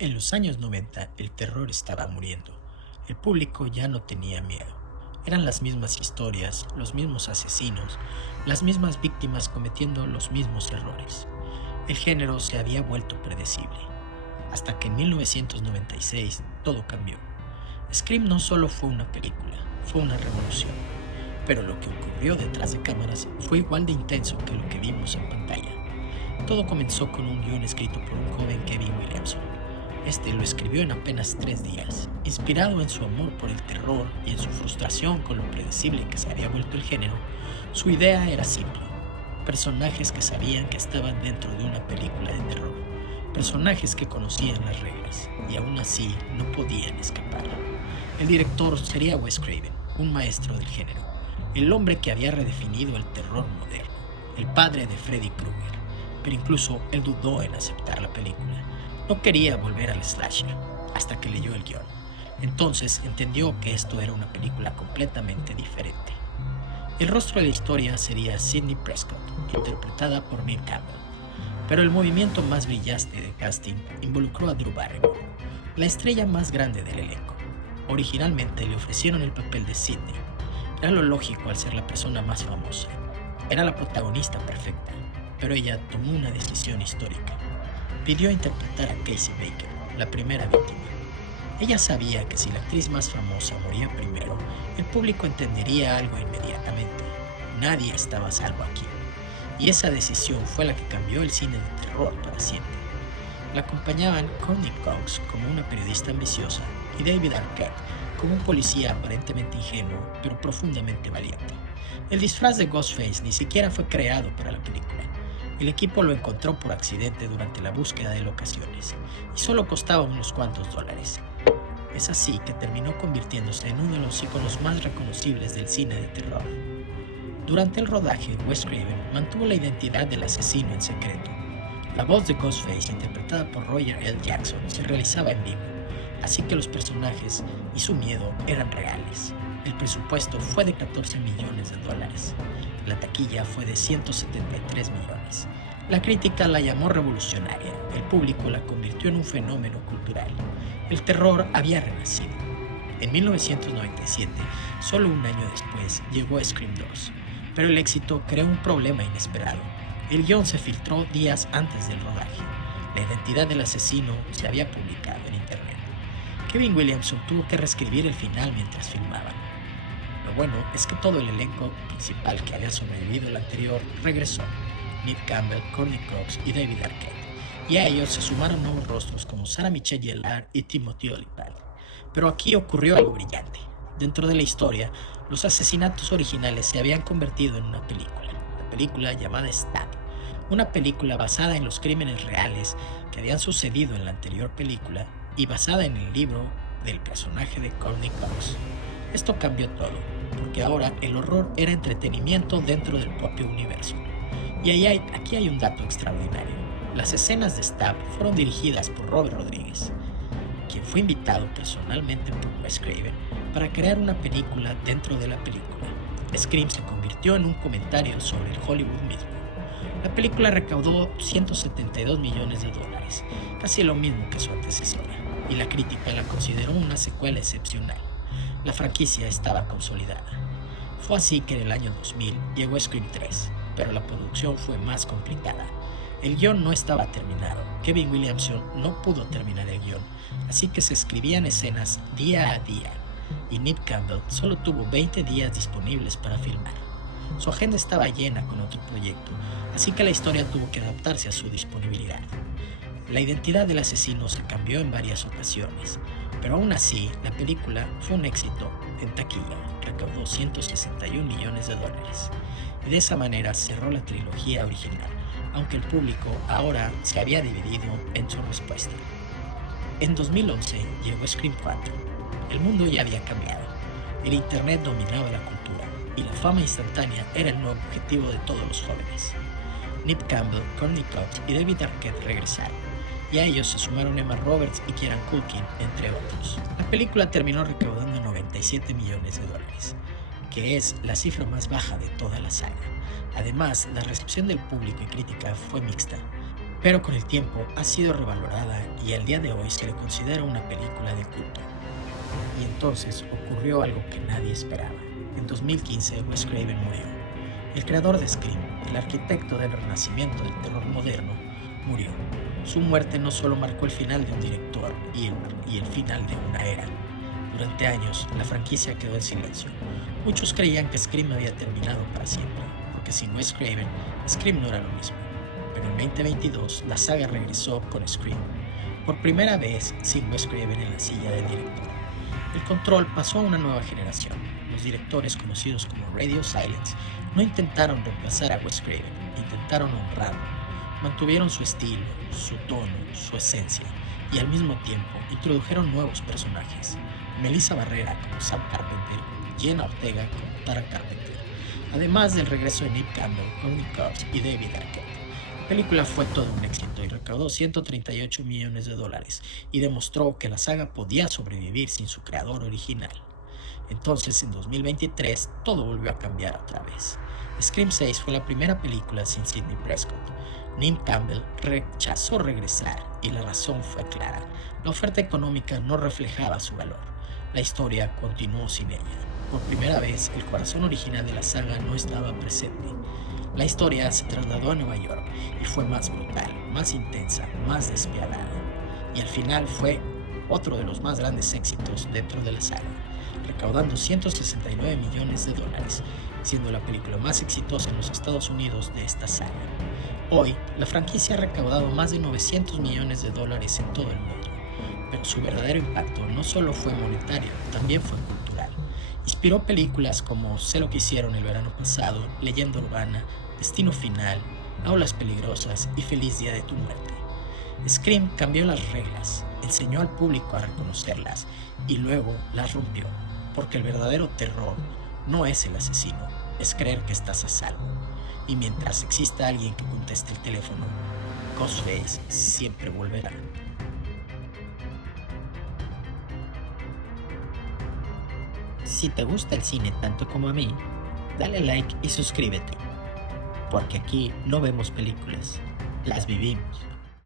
En los años 90 el terror estaba muriendo. El público ya no tenía miedo. Eran las mismas historias, los mismos asesinos, las mismas víctimas cometiendo los mismos errores. El género se había vuelto predecible. Hasta que en 1996 todo cambió. Scream no solo fue una película, fue una revolución. Pero lo que ocurrió detrás de cámaras fue igual de intenso que lo que vimos en pantalla. Todo comenzó con un guión escrito por un joven Kevin Williamson. Este lo escribió en apenas 3 días, inspirado en su amor por el terror y en su frustración con lo predecible que se había vuelto el género. Su idea era simple: personajes que sabían que estaban dentro de una película de terror, personajes que conocían las reglas y aún así no podían escapar. El director sería Wes Craven, un maestro del género, el hombre que había redefinido el terror moderno, el padre de Freddy Krueger, pero incluso él dudó en aceptar la película. No quería volver al slasher hasta que leyó el guión. Entonces entendió que esto era una película completamente diferente. El rostro de la historia sería Sidney Prescott, interpretada por Neve Campbell. Pero el movimiento más brillante de casting involucró a Drew Barrymore, la estrella más grande del elenco. Originalmente le ofrecieron el papel de Sidney. Era lo lógico al ser la persona más famosa. Era la protagonista perfecta, pero ella tomó una decisión histórica. Pidió interpretar a Casey Baker, la primera víctima. Ella sabía que si la actriz más famosa moría primero, el público entendería algo inmediatamente. Nadie estaba a salvo aquí. Y esa decisión fue la que cambió el cine de terror para siempre. La acompañaban Courtney Cox como una periodista ambiciosa y David Arquette como un policía aparentemente ingenuo, pero profundamente valiente. El disfraz de Ghostface ni siquiera fue creado para la película. El equipo lo encontró por accidente durante la búsqueda de locaciones y solo costaba unos cuantos dólares. Es así que terminó convirtiéndose en uno de los iconos más reconocibles del cine de terror. Durante el rodaje, Wes Craven mantuvo la identidad del asesino en secreto. La voz de Ghostface, interpretada por Roger L. Jackson, se realizaba en vivo, así que los personajes y su miedo eran reales. El presupuesto fue de $14 millones. La taquilla fue de 173 millones. La crítica la llamó revolucionaria, el público la convirtió en un fenómeno cultural. El terror había renacido. En 1997, solo un año después, llegó Scream 2, pero el éxito creó un problema inesperado. El guión se filtró días antes del rodaje. La identidad del asesino se había publicado en internet. Kevin Williamson tuvo que reescribir el final mientras filmaban. Lo bueno es que todo el elenco principal que había sobrevivido al anterior regresó: Neve Campbell, Courtney Cox y David Arquette. Y a ellos se sumaron nuevos rostros como Sarah Michelle Gellar y Timothy Olyphant. Pero aquí ocurrió algo brillante. Dentro de la historia, los asesinatos originales se habían convertido en una película, la película llamada Stab, una película basada en los crímenes reales que habían sucedido en la anterior película y basada en el libro del personaje de Courtney Cox. Esto cambió todo, porque ahora el horror era entretenimiento dentro del propio universo. Y aquí hay un dato extraordinario. Las escenas de Stab fueron dirigidas por Robert Rodriguez, quien fue invitado personalmente por Wes Craven para crear una película dentro de la película. Scream se convirtió en un comentario sobre el Hollywood mismo. La película recaudó $172 millones, casi lo mismo que su antecesora, y la crítica la consideró una secuela excepcional. La franquicia estaba consolidada. Fue así que en el año 2000 llegó Scream 3, pero la producción fue más complicada. El guión no estaba terminado. Kevin Williamson no pudo terminar el guión, así que se escribían escenas día a día, y Neve Campbell solo tuvo 20 días disponibles para filmar. Su agenda estaba llena con otro proyecto, así que la historia tuvo que adaptarse a su disponibilidad. La identidad del asesino se cambió en varias ocasiones, pero aún así la película fue un éxito en taquilla, recaudó $161 millones, y de esa manera cerró la trilogía original, aunque el público ahora se había dividido en su respuesta. En 2011 llegó Scream 4. El mundo ya había cambiado. El internet dominaba la cultura y la fama instantánea era el nuevo objetivo de todos los jóvenes. Neve Campbell, Courtney Cox y David Arquette regresaron, y a ellos se sumaron Emma Roberts y Kieran Culkin, entre otros. La película terminó recaudando $97 millones, que es la cifra más baja de toda la saga. Además, la recepción del público y crítica fue mixta. pero con el tiempo ha sido revalorada y al día de hoy se le considera una película de culto. Y entonces ocurrió algo que nadie esperaba. En 2015 Wes Craven murió. El creador de Scream, el arquitecto del renacimiento del terror moderno, murió. Su muerte no solo marcó el final de un director y el final de una era. Durante años, la franquicia quedó en silencio. Muchos creían que Scream había terminado para siempre, porque sin Wes Craven, Scream no era lo mismo. Pero en 2022, la saga regresó con Scream, por primera vez sin Wes Craven en la silla del director. El control pasó a una nueva generación. Los directores conocidos como Radio Silence no intentaron reemplazar a Wes Craven, intentaron honrarlo. Mantuvieron su estilo, su tono, su esencia, y al mismo tiempo introdujeron nuevos personajes. Melissa Barrera como Sam Carpenter, Jenna Ortega como Tara Carpenter, además del regreso de Neve Campbell, Courtney Cox y David Arquette. La película fue todo un éxito y recaudó $138 millones y demostró que la saga podía sobrevivir sin su creador original. Entonces, en 2023, todo volvió a cambiar otra vez. Scream 6 fue la primera película sin Sidney Prescott. Neve Campbell rechazó regresar y la razón fue clara. La oferta económica no reflejaba su valor. La historia continuó sin ella. Por primera vez, el corazón original de la saga no estaba presente. La historia se trasladó a Nueva York y fue más brutal, más intensa, más despiadada. Y al final fue otro de los más grandes éxitos dentro de la saga, recaudando $169 millones, siendo la película más exitosa en los Estados Unidos de esta saga. Hoy, la franquicia ha recaudado más de $900 millones en todo el mundo, pero su verdadero impacto no solo fue monetario, también fue cultural. Inspiró películas como Sé lo que hicieron el verano pasado, Leyenda urbana, Destino final, Aulas peligrosas y Feliz día de tu muerte. Scream cambió las reglas, enseñó al público a reconocerlas y luego las rompió, porque el verdadero terror no es el asesino, es creer que estás a salvo. Y mientras exista alguien que conteste el teléfono, Ghostface siempre volverá. Si te gusta el cine tanto como a mí, dale like y suscríbete, porque aquí no vemos películas, las vivimos.